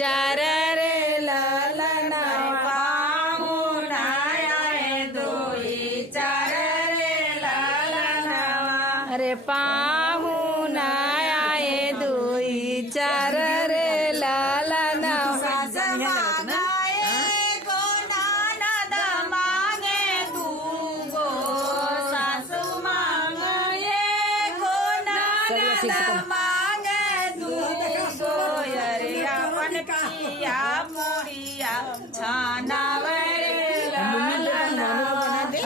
चार रे ललनवा अरे पाहुन आए दुई चार रे ललनवा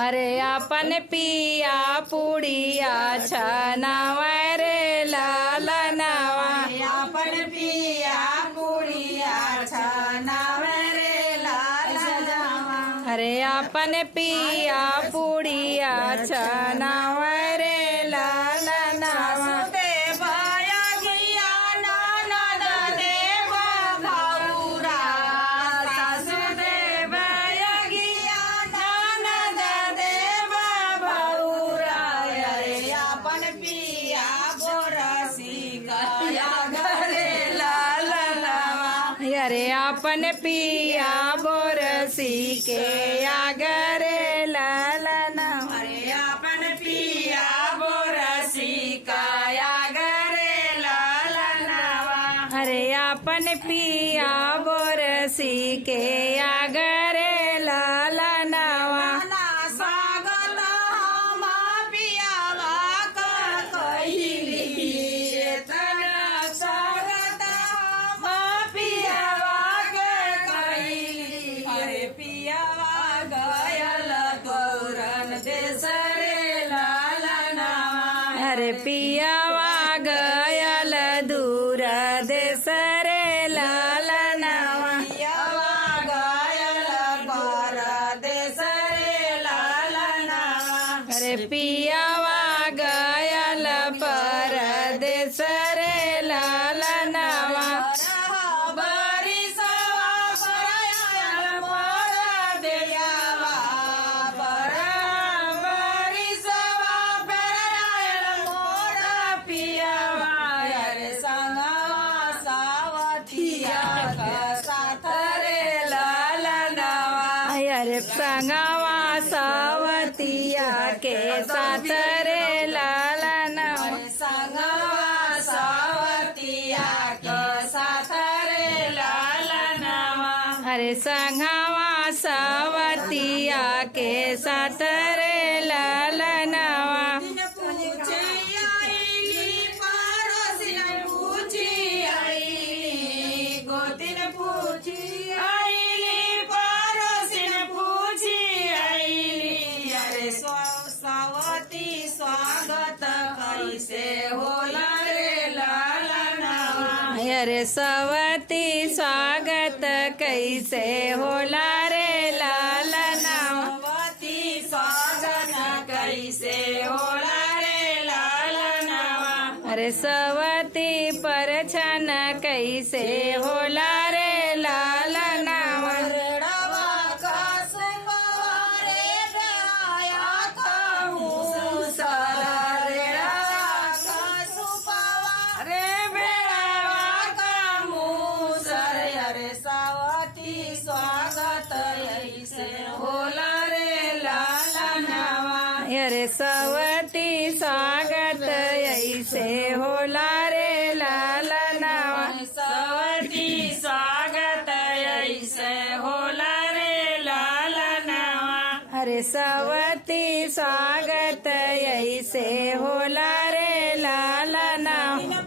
अरे अपन पिया पुड़िया छनावा रे ललनवा अपन पिया पुड़िया छनावा रे ललनवा अरे अपन पिया पुड़िया छनावा रे ललनवा अरे अपन पिया बोरसी के आगरे ललनवा अरे अपन पिया बोरसी का आगरे ललनवा अरे अपन पिया बोरसी के आगरे ललनवा अरे पियावा गयल दूर देश रे ललनवा पियावा गयल पर देश रे ललनवा अरे पियावा गयल पर देश रे ललनवा अरे संगवा सावतिया के साथ रे ललनवा संगवा सावतिया के साथ रे ललनवा अरे संगवा सावतिया के साथ रे ललनवा स्वागत कैसे होला रे ललनवा अरे सवती स्वागत कैसे होला रे ललनवा सवती स्वागत कैसे होला रे ललनवा अरे सवती पर छन कैसे होला रे ललनवा स्वागत ऐसे होला रे ललनवा अरे सवती स्वागत ऐसे होला रे ललनवा सवती स्वागत ऐसे होला रे ललनवा अरे सवती स्वागत ऐसे होला रे ललनवा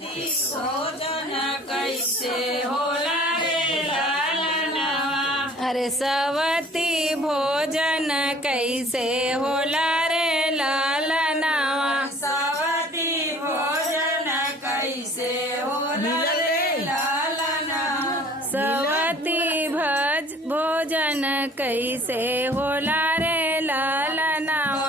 भोजन कैसे होला रे ललनवा अरे सवती भोजन कैसे होला रे ललनवा सवती भोजन कैसे होला रे ललनवा सवती भोजन कैसे होला रे ललनवा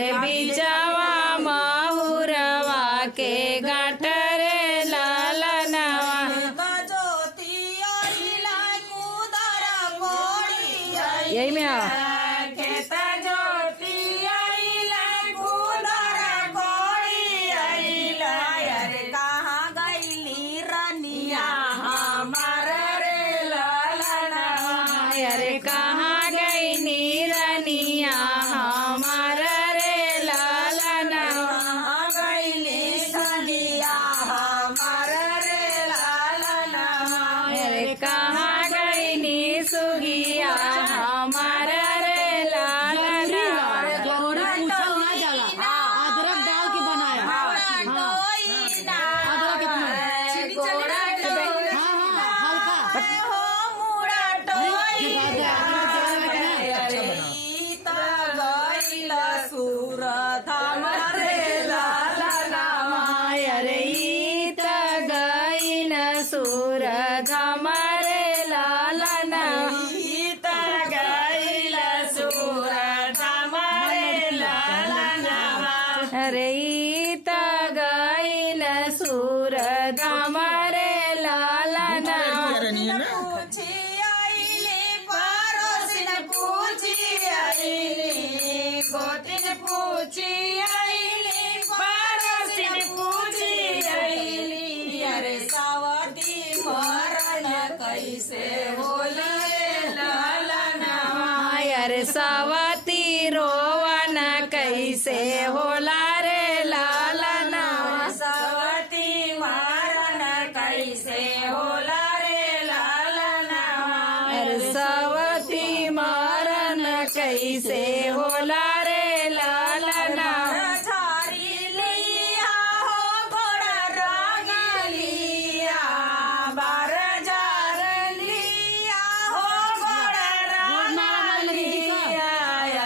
अरे बिचवा महुरवा के गाँठ रे ललनवा यही में आओ खेत जोती आइला कुदर कोड़ी आइला अरे कहाँ गईली रनिया हमार रे ललनवा अरे कहाँ गई नीरनिया हमार रे ललनवा कहाँ गईली सनिया हमार रे ललनवा अरे कहाँ गई नी सुगिया हमार रे ललनवा अदरक डाल के बनाया अरे इत गईन सूर धमरे ललनवा अरे इत गईन सूर धमरे ललनवा पूछी आईली पारसिन पूछी आईली अरे सावती मरण कैसे होले ललनवा अरे सावती रोवन कैसे होला रे ललनवा सावती मरण कैसे होला रे ललनवा अरे सावती मरण कैसे होला रे ललनवा झारी लिया हो गोड़ रागलिया बार जार लिया हो गोड़ रागलिया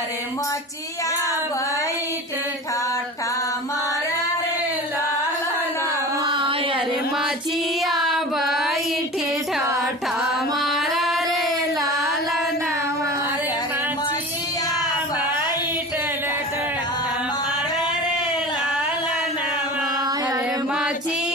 अरे मचिया बैठ ठाठा मार रे ललनवा अरे मचिया बैठी ठाठा मारा रे ललनवा अरे मचिया बैठ ठाठा मार रे ललनवा अरे मचिया